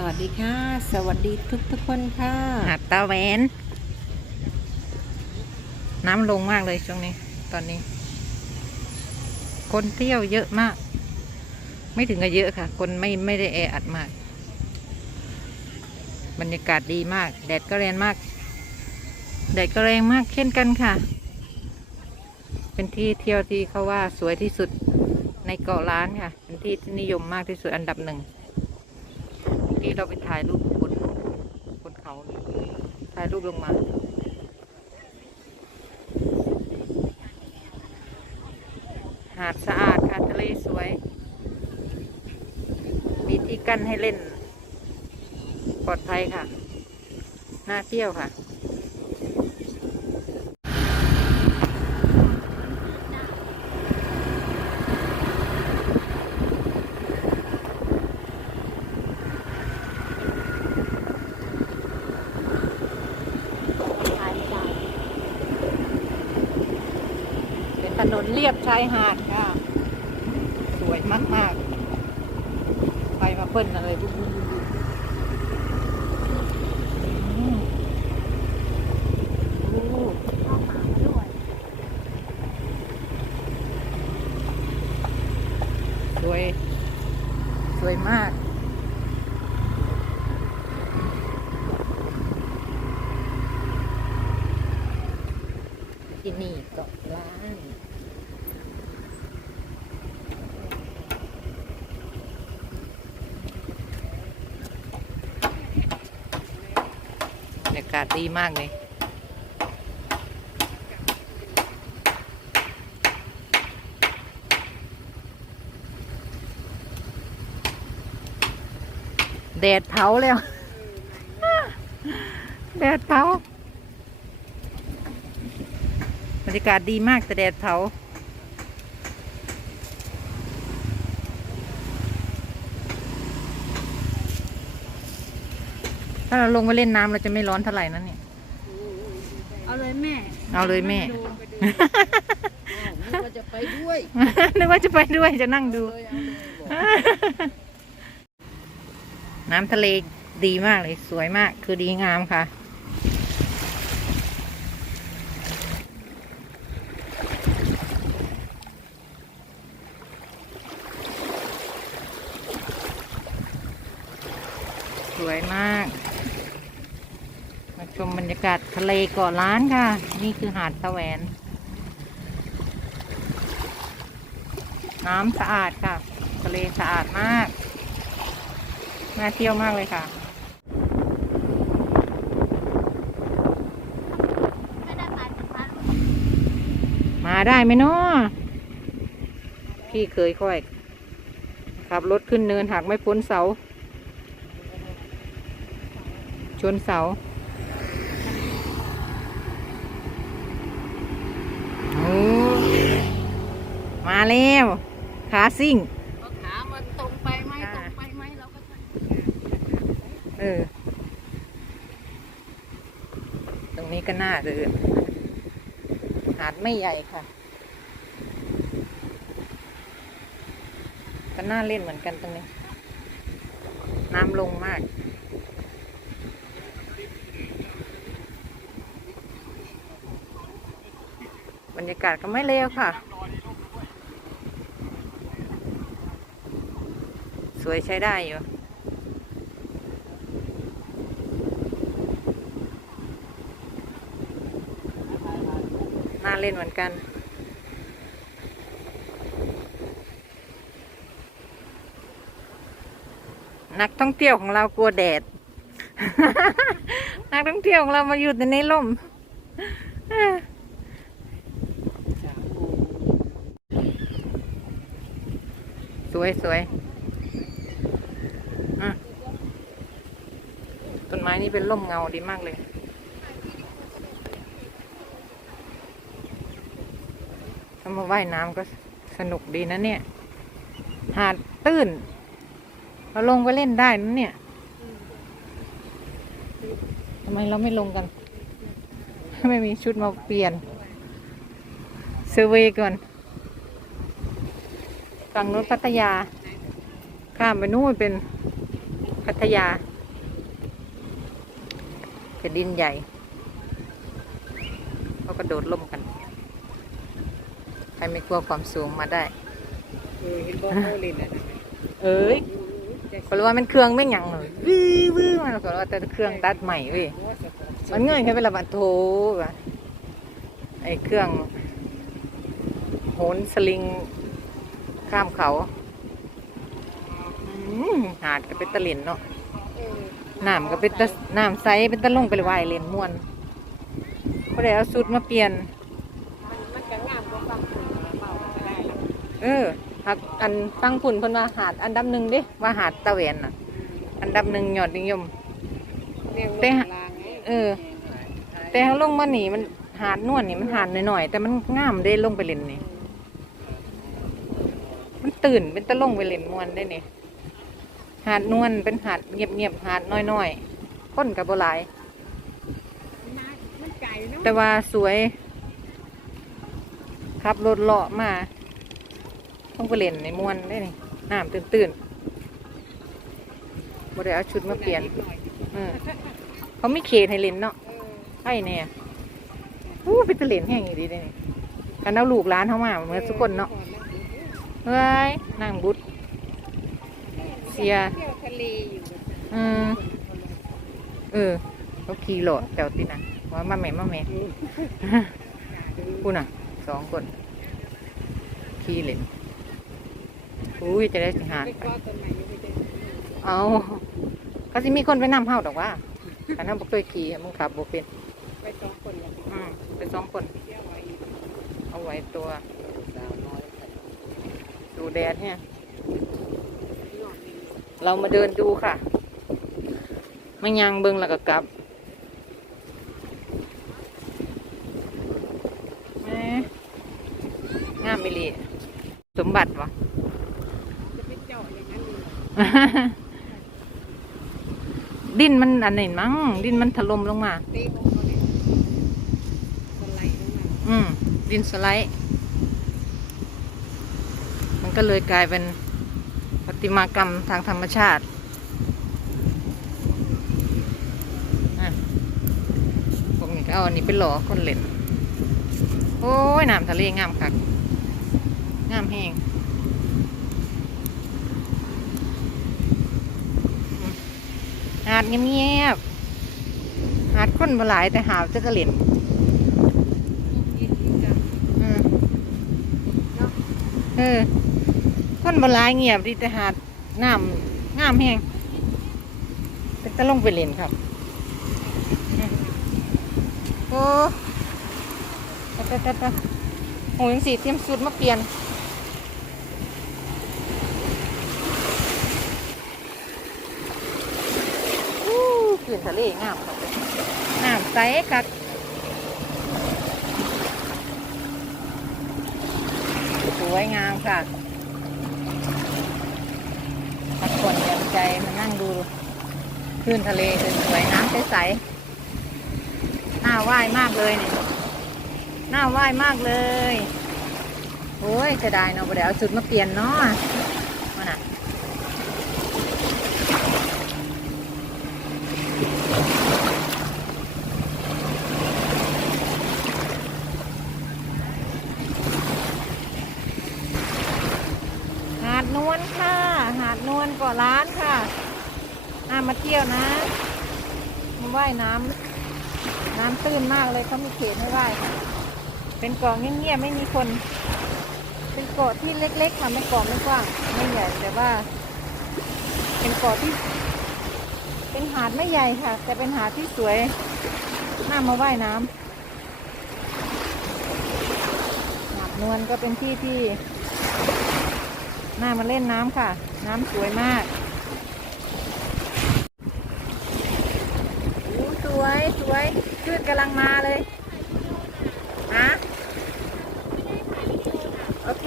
สวัสดีค่ะ สวัสดีทุกทุกคนค่ะ หาดตาแหวน น้ำลงมากเลยช่วงนี้ ตอนนี้ คนเที่ยวเยอะมาก ไม่ถึงกับเยอะค่ะ คนไม่ไม่ได้แออัดมาก บรรยากาศดีมาก แดดก็แรงมาก แดดก็แรงมากเช่นกันค่ะ เป็นที่เที่ยวที่เขาว่าสวยที่สุดในเกาะล้านค่ะ เป็นที่ที่นิยมมากที่สุดอันดับหนึ่ง ที่เราไปถ่ายรูปบนบนเขาถ่ายรูปลงมาหาดสะอาดค่ะทะเลสวย มีที่กั้นให้เล่น ปลอดภัยค่ะ น่าเที่ยวค่ะ ถนนเรียบชายหาดค่ะ สวยมากมากๆไปมาเพิ่นอะไรบุ้บุ้บุ้บุ้อืมโอ้สวย สวยมาก ที่นี่เกาะล้านบรรยากาศดีมากเลย แดดเผาแล้ว แดดเผา บรรยากาศดีมากแต่แดดเผา ถ้าเราลงไปเล่นน้ำเราจะไม่ร้อนเท่าไหร่นั่นเนี่ย เอาเลยแม่เอาเลยแม่นึกว่าจะไปด้วยนึกว่าจะไปด้วยจะนั่งดู เลยเอาเลยบอกน้ำทะเลดีมากเลย สวยมาก คือดีงามค่ะ สวยมากมา ชมบรรยากาศทะเลเกาะล้านค่ะ นี่คือหาดแหวน น้ำสะอาดค่ะ ทะเลสะอาดมาก น่าเที่ยวมากเลยค่ะมาได้ไหมเนาะพี่เคยค่อย ขับรถขึ้นเนินหักไม่พ้นเสา ชนเสา โอ้ มาแล้วขาซิ่งเอาขามันตรงไปไหมตรงไปไหมเราก็จะเออ ตรงนี้ก็น่าเดินหาดไม่ใหญ่ค่ะ ก็น่าเล่นเหมือนกันตรงนี้ น้ำลงมากบรรยากาศก็ไม่เลวค่ะ วยใช้ได้อยู่น่าเล่นเหมือนกัน นักท่องเที่ยวของเรากลัวแดด นักท่องเที่ยวของเรามาอยู่แต่ในร่มสวยสวยอะต้นไม้นี่เป็นร่มเงาดีมากเลย ถ้ามาว่ายน้ำก็สนุกดีนะเนี่ย หาดตื้นเราลงไปเล่นได้นะเนี่ยทำไมเราไม่ลงกัน ไม่มีชุดมาเปลี่ยนเซเวก่อนฝั่งนู้นพัทยา ข้ามไปนู่นเป็นพัทยา จะดินใหญ่เขากระโดดล่มกัน ใครไม่กลัวความสูงมาได้ เออเห็นบอกโมลินอะเอ้ยก็รู้ว่ามันเครื่องไม่งหยังเลยวิววิวมันก็ว่าแต่เครื่องตัดใหม่เว้ยมันเงื่อนแค่เป็นระบัดโถวะไอ้เครื่องโหนสลิงข้ามเขาอืมหาดก็เป็นตะลินเนาะ น้ำก็เป็นตะน้ำใสเป็นตะลงไปว่ายเล่นม่วนก็ได้เอาสุดมาเปลี่ยน มันก็งามกว่าฟังคุณเมาก็ได้ละเออหักอันฟังผุนเพิ่นว่าหาดอันดับหนึ่งเดิว่าหาดตะเวนน่ะ อันดับหนึ่งยอดนิยม เรียงลงแต่ลางไงเออ แต่เขาลงมาหนีมันหาดนวลนี่มันหาดหน่อยๆแต่มันงามได้ลงไปเล่นนี่ มันตื่นเป็นตะลงไปเล่นมวนได้นี่ หาดนวลเป็นหาดเงียบๆหาดน้อยๆคนกับโบหลาย มันไก่เนาะแต่ว่าสวยขับรถเลาะมาต้องไปเล่นในมวนได้นี่น้ำตื่นๆบ่ได้เอาชุดมาเปลี่ยนเออเขาไม่เขตให้เล่นเนาะใช่เนี่ยอู้ไปตะเล่นแห้งอยู่ดีได้นี่กันเอาลูกร้านเขามาเหมือนทุกคนเนาะเฮ้ยนั่งบุด เสียเที่ยวทะเลอยู่อืมเออเขาขี่โหลดแถวตีนะว่ามาแม่มาแม่พูดน่ะสองคนขี่เล่นอุ้ยจะได้สิหาดไปก็ต้นไม้อยู่ไม่ได้เอาก็สิมีคนไปนำเฮาดอกว่าคันนั้นบ่เคยขี่มึงขับบ่เป็นไปสองคนละอืมไปสองคนเที่ยวไว้เอาไว้ตัวสาวน้อยดูแดดเนี่ยนอนนี่ เรามาเดินดูค่ะไม่ยางเบิ่งแล้วก็กลับแหมงามมิลีสมบัติวะจะไปเจาะอย่างนั้นเลยดินมันอันนี้มั้ง ดินมันถล่มลงมาตีของเขาเนี่ยสไลด์ลงมา อืม ดินสไลด์ มันก็เลยกลายเป็น ประติมากรรมทางธรรมชาติอะผมนี่ก็เอาอันนี้ไปหล่อคนเล่น โอ้ยน้ำทะเลงามคักงามแห้งอืมหาดเงียบๆหาดคนบ่หลายแต่หาวจะกระเล่นเย็นดีจังอืมเออ คนบหลายเงียบดีแต่หาดน้ำงามแห้งแต่ก็ลงไปเล่นครับโอ้ตะตะตะตะโอ้ยังสีเตรียมสุดมาเปลี่ยนอู้กลิ่นทะเลงามครับน้ำใสคักสวยงามค่ะพัก ผ่อนหย่อนใจมานั่งดูคลื่นทะเลสวยๆน้ำใสๆน่าว่ายมากเลยเนี่ยน่าว่ายมากเลยโอ้ยจะได้เนาะบ่ได้เอาสุดมาเปลี่ยนเนาะมาน่ะหาดนวลค่ะ หาด นวลเกาะล้านค่ะอ่ามาเที่ยวนะมาว่ายน้ำน้ำตื้นมากเลยเขามีเขตให้ว่ายค่ะ เป็นเกาะเงียบๆไม่มีคน เป็นเกาะที่เล็กๆค่ะไม่เกาะไม่กว้างไม่ใหญ่แต่ว่า เป็นเกาะที่ เป็นหาดไม่ใหญ่ค่ะ แต่เป็นหาดที่สวยน่ามาว่ายน้ำหาดนวลก็เป็นที่ที่น่ามาเล่นน้ำค่ะ น้ำสวยมากสวยสวยคลื่นกำลังมาเลยฮะโอเค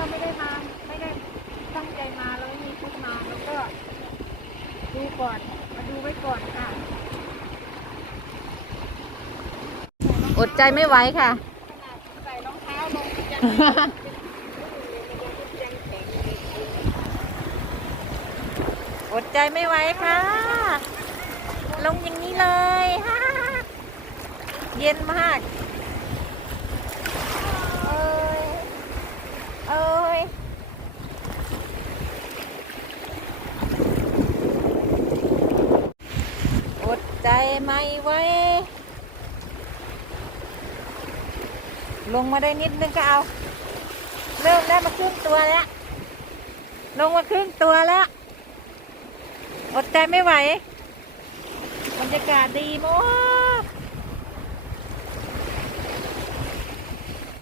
เราไม่ได้มาไม่ได้ตั้งใจมาเราไม่มีชุดมาแล้วก็ดูก่อนมาดู ก่อนค่ะ อด ใจไม่ไหวค่ะ ใส่รองเท้าลงยังอดใจไม่ไหวค่ะ ลงอย่างนี้เลยเย็นมาก เอ้ย เอ้ยอดใจไม่ไหว ลงมาได้นิดนึงก็เอา เริ่มได้มาครึ่งตัวแล้ว ลงมาครึ่งตัวแล้ว อดใจไม่ไหว บรรยากาศดีมาก